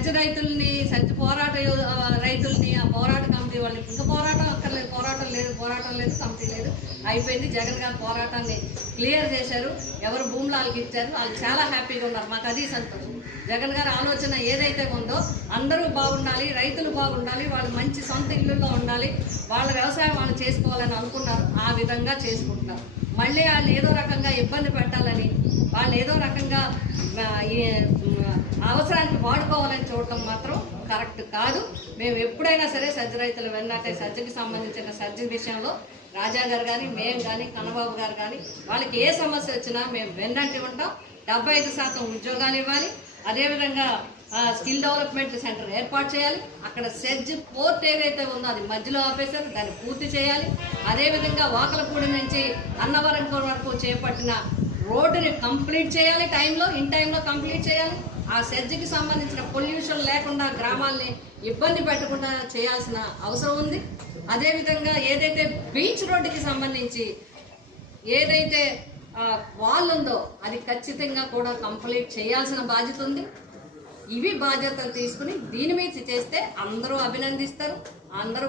సజ్జ రైతుల్ని, సజ్జ పోరాట రైతుల్ని, ఆ పోరాట కమిటీ వాళ్ళని ఇంకా పోరాటం అక్కర్లేదు, పోరాటం లేదు, కమిటీ లేదు, అయిపోయింది. జగన్ గారు పోరాటాన్ని క్లియర్ చేశారు. ఎవరు భూములు వాళ్ళకి ఇచ్చారు, వాళ్ళు చాలా హ్యాపీగా ఉన్నారు. మాకు అది సంతోషం. జగన్ గారి ఆలోచన ఏదైతే ఉందో అందరూ బాగుండాలి, రైతులు బాగుండాలి, వాళ్ళు మంచి సొంత ఇళ్ళల్లో ఉండాలి, వాళ్ళ వ్యవసాయం వాళ్ళు చేసుకోవాలని అనుకున్నారు. ఆ విధంగా చేసుకుంటున్నారు. మళ్ళీ వాళ్ళు ఏదో రకంగా ఇబ్బంది పెట్టాలని, వాళ్ళు ఏదో రకంగా అవసరానికి వాడుకోవాలని చూడటం మాత్రం కరెక్ట్ కాదు. మేము ఎప్పుడైనా సరే సజ్జ రైతులు వెన్నట్టే సజ్జకి సంబంధించిన సజ్జ విషయంలో రాజా గారు కానీ, మేము కానీ, కన్నబాబు గారు కానీ, వాళ్ళకి ఏ సమస్య వచ్చినా మేము వెన్నంటి ఉంటాం. 75% ఉద్యోగాలు ఇవ్వాలి. అదేవిధంగా స్కిల్ డెవలప్మెంట్ సెంటర్ ఏర్పాటు చేయాలి. అక్కడ సెజ్ పోర్ట్ ఏదైతే ఉందో అది మధ్యలో ఆపేశారు, దాన్ని పూర్తి చేయాలి. అదేవిధంగా వాకలపూడి నుంచి అన్నవరం వరకు చేపట్టిన రోడ్డుని కంప్లీట్ చేయాలి, ఇన్ టైంలో కంప్లీట్ చేయాలి. ఆ సెజ్కి సంబంధించిన పొల్యూషన్ లేకుండా గ్రామాల్ని ఇబ్బంది పెట్టకుండా చేయాల్సిన అవసరం ఉంది. అదేవిధంగా ఏదైతే బీచ్ రోడ్డుకి సంబంధించి ఏదైతే వాల్ ఉందో అది ఖచ్చితంగా కూడా కంప్లీట్ చేయాల్సిన బాధ్యత ఉంది. ఇవి బాధ్యతలు తీసుకుని దీని మీద చేస్తే అందరూ అభినందిస్తారు. అందరూ